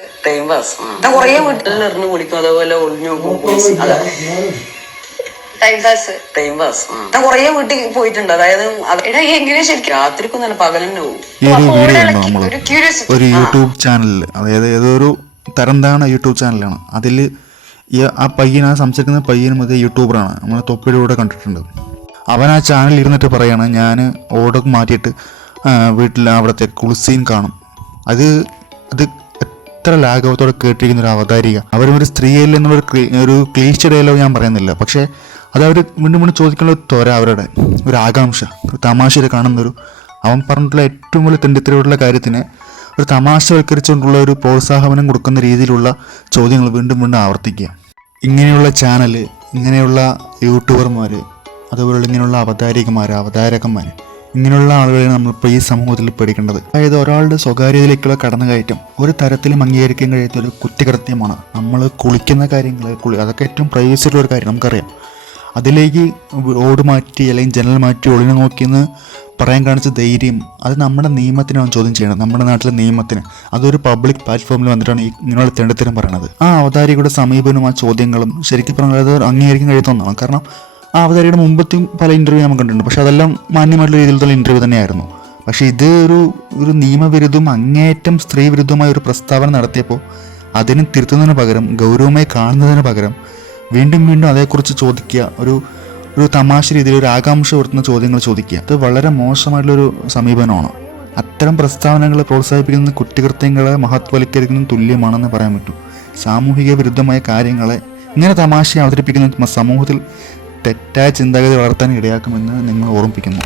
Time pass കുറേ വീട്ടിലെറിഞ്ഞ് വിളിക്കും, അതേപോലെ ഒളിഞ്ഞു നോക്കും. ടൈം പാസ് ഞാൻ കുറേ വീട്ടിൽ പോയിട്ടുണ്ട്. അതായത് എങ്ങനെ ശരിക്കും രാത്രിക്കൊന്നും പകൽ തന്നെ പോകും. ഈ ഒരു വീഡിയോ ഉണ്ടോ നമ്മൾ ഒരു യൂട്യൂബ് ചാനലിൽ, അതായത് ഏതൊരു തരം താണ യൂട്യൂബ് ചാനലാണ്. അതിൽ ആ പയ്യൻ, ആ സംസാരിക്കുന്ന പയ്യനും അത് യൂട്യൂബറാണ്. നമ്മൾ തൊപ്പിയുടെ കൂടെ കണ്ടിട്ടുണ്ട്. അവൻ ആ ചാനലിൽ ഇരുന്നിട്ട് പറയാണ്, ഞാൻ ഓടൊക്കെ മാറ്റിയിട്ട് വീട്ടിൽ അവിടുത്തെ കുളിസീൻ കാണും. അത് എത്ര ലാഘവത്തോടെ കേട്ടിരിക്കുന്ന ഒരു അവതാരിക. അവരൊരു സ്ത്രീയിൽ ഒരു ക്ലീശ ഡയലോഗ് ഞാൻ പറയുന്നില്ല, പക്ഷേ അത് അവർ വീണ്ടും വീണ്ടും ചോദിക്കുന്ന ഒരു ത്വര, അവരുടെ ഒരു ആകാംക്ഷ, ഒരു തമാശയിൽ കാണുന്നൊരു, അവൻ പറഞ്ഞിട്ടുള്ള ഏറ്റവും വലിയ തെണ്ടിത്തരമുള്ള കാര്യത്തിന് ഒരു തമാശവൽക്കരിച്ചുകൊണ്ടുള്ള ഒരു പ്രോത്സാഹനം കൊടുക്കുന്ന രീതിയിലുള്ള ചോദ്യങ്ങൾ വീണ്ടും വീണ്ടും ആവർത്തിക്കുക. ഇങ്ങനെയുള്ള ചാനൽ, ഇങ്ങനെയുള്ള യൂട്യൂബർമാർ, അതുപോലെ ഇങ്ങനെയുള്ള അവതാരകന്മാർ, ഇങ്ങനെയുള്ള ആളുകളെയാണ് നമ്മളിപ്പോൾ ഈ സമൂഹത്തിൽ പേടിക്കേണ്ടത്. അതായത് ഒരാളുടെ സ്വകാര്യതയിലേക്കുള്ള കടന്നുകയറ്റം ഒരു തരത്തിലും അംഗീകരിക്കാൻ കഴിയാത്ത ഒരു കുറ്റകൃത്യമാണ്. നമ്മൾ കുളിക്കുന്ന കാര്യങ്ങൾ, അതൊക്കെ ഏറ്റവും പ്രൈവസി ഉള്ള ഒരു കാര്യം, നമുക്കറിയാം. അതിലേക്ക് ഓട് മാറ്റി അല്ലെങ്കിൽ ജനൽ മാറ്റി ഒളിഞ്ഞു നോക്കിയെന്ന് പറയാൻ കാണിച്ച ധൈര്യം, അത് നമ്മുടെ നിയമത്തിനാണ് ചോദ്യം ചെയ്യണത്, നമ്മുടെ നാട്ടിലെ നിയമത്തിന്. അതൊരു പബ്ലിക് പ്ലാറ്റ്ഫോമിൽ വന്നിട്ടാണ് ഈ ഇങ്ങനെയുള്ള തെണ്ടിത്തരം പറയണത്. ആ അവതാരികളുടെ സമീപനവും ആ ചോദ്യങ്ങളും ശരിക്കും പറഞ്ഞാൽ അത് അംഗീകരിക്കാൻ കഴിയാത്ത ഒന്നാണ്. കാരണം ആ അവതാരിയുടെ മുമ്പത്തെയും പല ഇൻ്റർവ്യൂ നമുക്ക് കണ്ടിട്ടുണ്ട്, പക്ഷെ അതെല്ലാം മാന്യമായിട്ടുള്ള രീതിയിലുള്ള ഇൻ്റർവ്യൂ തന്നെയായിരുന്നു. പക്ഷേ ഇത് ഒരു നിയമവിരുദ്ധവും അങ്ങേയറ്റം സ്ത്രീ വിരുദ്ധമായ ഒരു പ്രസ്താവന നടത്തിയപ്പോൾ അതിനെ തിരുത്തുന്നതിന് പകരം, ഗൗരവമായി കാണുന്നതിന് പകരം വീണ്ടും വീണ്ടും അതേക്കുറിച്ച് ചോദിക്കുക, ഒരു തമാശ രീതിയിൽ ഒരു ആകാംക്ഷ ഉയർത്തുന്ന ചോദ്യങ്ങൾ ചോദിക്കുക. അത് വളരെ മോശമായിട്ടുള്ളൊരു സമീപനമാണ്. അത്തരം പ്രസ്താവനകളെ പ്രോത്സാഹിപ്പിക്കുന്ന കുറ്റകൃത്യങ്ങളെ മഹത്വവൽക്കരിക്കുന്നതും തുല്യമാണെന്ന് പറയാൻ പറ്റും. സാമൂഹിക വിരുദ്ധമായ കാര്യങ്ങളെ ഇങ്ങനെ തമാശ അവതരിപ്പിക്കുന്ന സമൂഹത്തിൽ തെറ്റായ ചിന്താഗതി വളർത്താൻ ഇടയാക്കുമെന്ന് നിങ്ങൾ ഓർമ്മിപ്പിക്കുന്നു.